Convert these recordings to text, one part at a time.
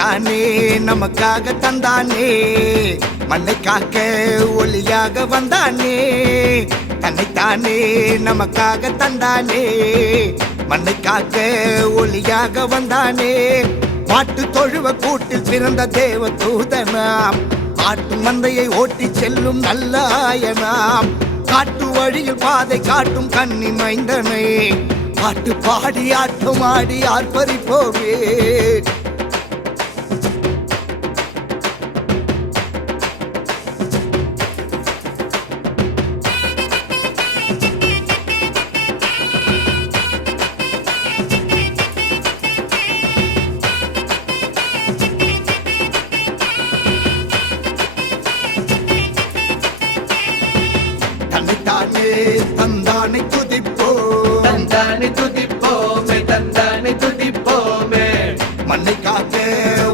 தன்னைத்தானே நமக்காக தந்தானே, மண்ணை காக்க ஒளியாக வந்தானே. தன்னைத்தானே நமக்காக தந்தானே, மண்ணை காக்க ஒளியாக வந்தானே. பாட்டு தொழுவ கூட்டில் பிறந்த தேவ தூதனாம், ஆட்டு மந்தையை ஓட்டி செல்லும் நல்ல ஆயனாம். காட்டு வழியில் பாதை காட்டும் கன்னி மைந்தனை, பாட்டு பாடி ஆட்டம் ஆடி ஆர்ப்பரிப்போவே. தன்னைத்தானே தந்தானை துதிப்போம், தந்தானை துதிப்போமே, தந்தானை துதிப்போமே. மண்ணை காக்க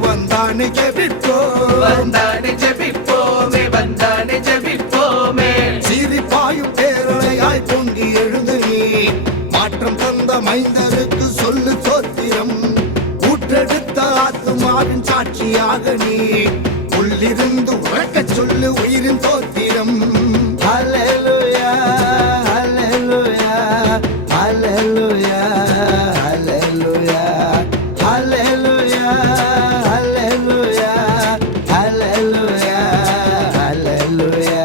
வந்தானை ஜெபிப்போம், வந்தானை ஜெபிப்போமே, வந்தானை ஜெபிப்போமே. சீரிப்பாயும் பேரலையாய் பொங்கி எழுந்து நீ, மாற்றம் தந்த மைந்தருக்கு சொல்லு சோத்திரம். ஊற்றெடுத்த ஆத்துமாவின் சாட்சியாக நீ, உள்ளிருந்து உறக்க சொல்லு உயிரின் தோத்திரம். ஹல்லேலூயா ஹல்லேலூயா ஹல்லேலூயா ஹல்லேலூயா ஹல்லேலூயா ஹல்லேலூயா ஹல்லேலூயா ஹல்லேலூயா.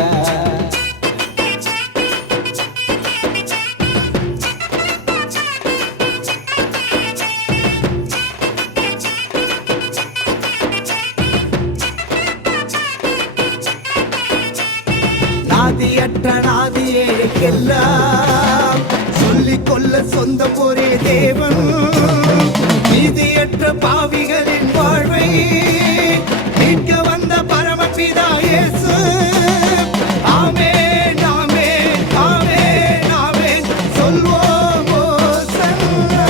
நாதியற்ற நாதியேக்கெல்லாம் சொல்லிக் கொள்ள சொந்த ஒரே தேவன், நீதியற்ற பாவிகளின் வாழ்வை மீட்க வந்த பரமபிதா இயேசு. ஆமென் ஆமென் ஆமென் ஆமென் சொல்வோம் ஓசன்னா.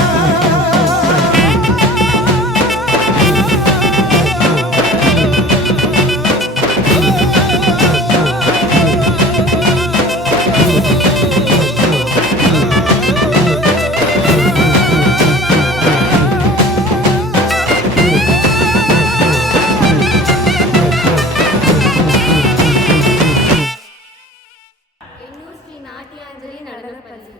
எண்ணூர் ஸ்ரீ நாட்டியாஞ்சலி நடனப்பள்ளி.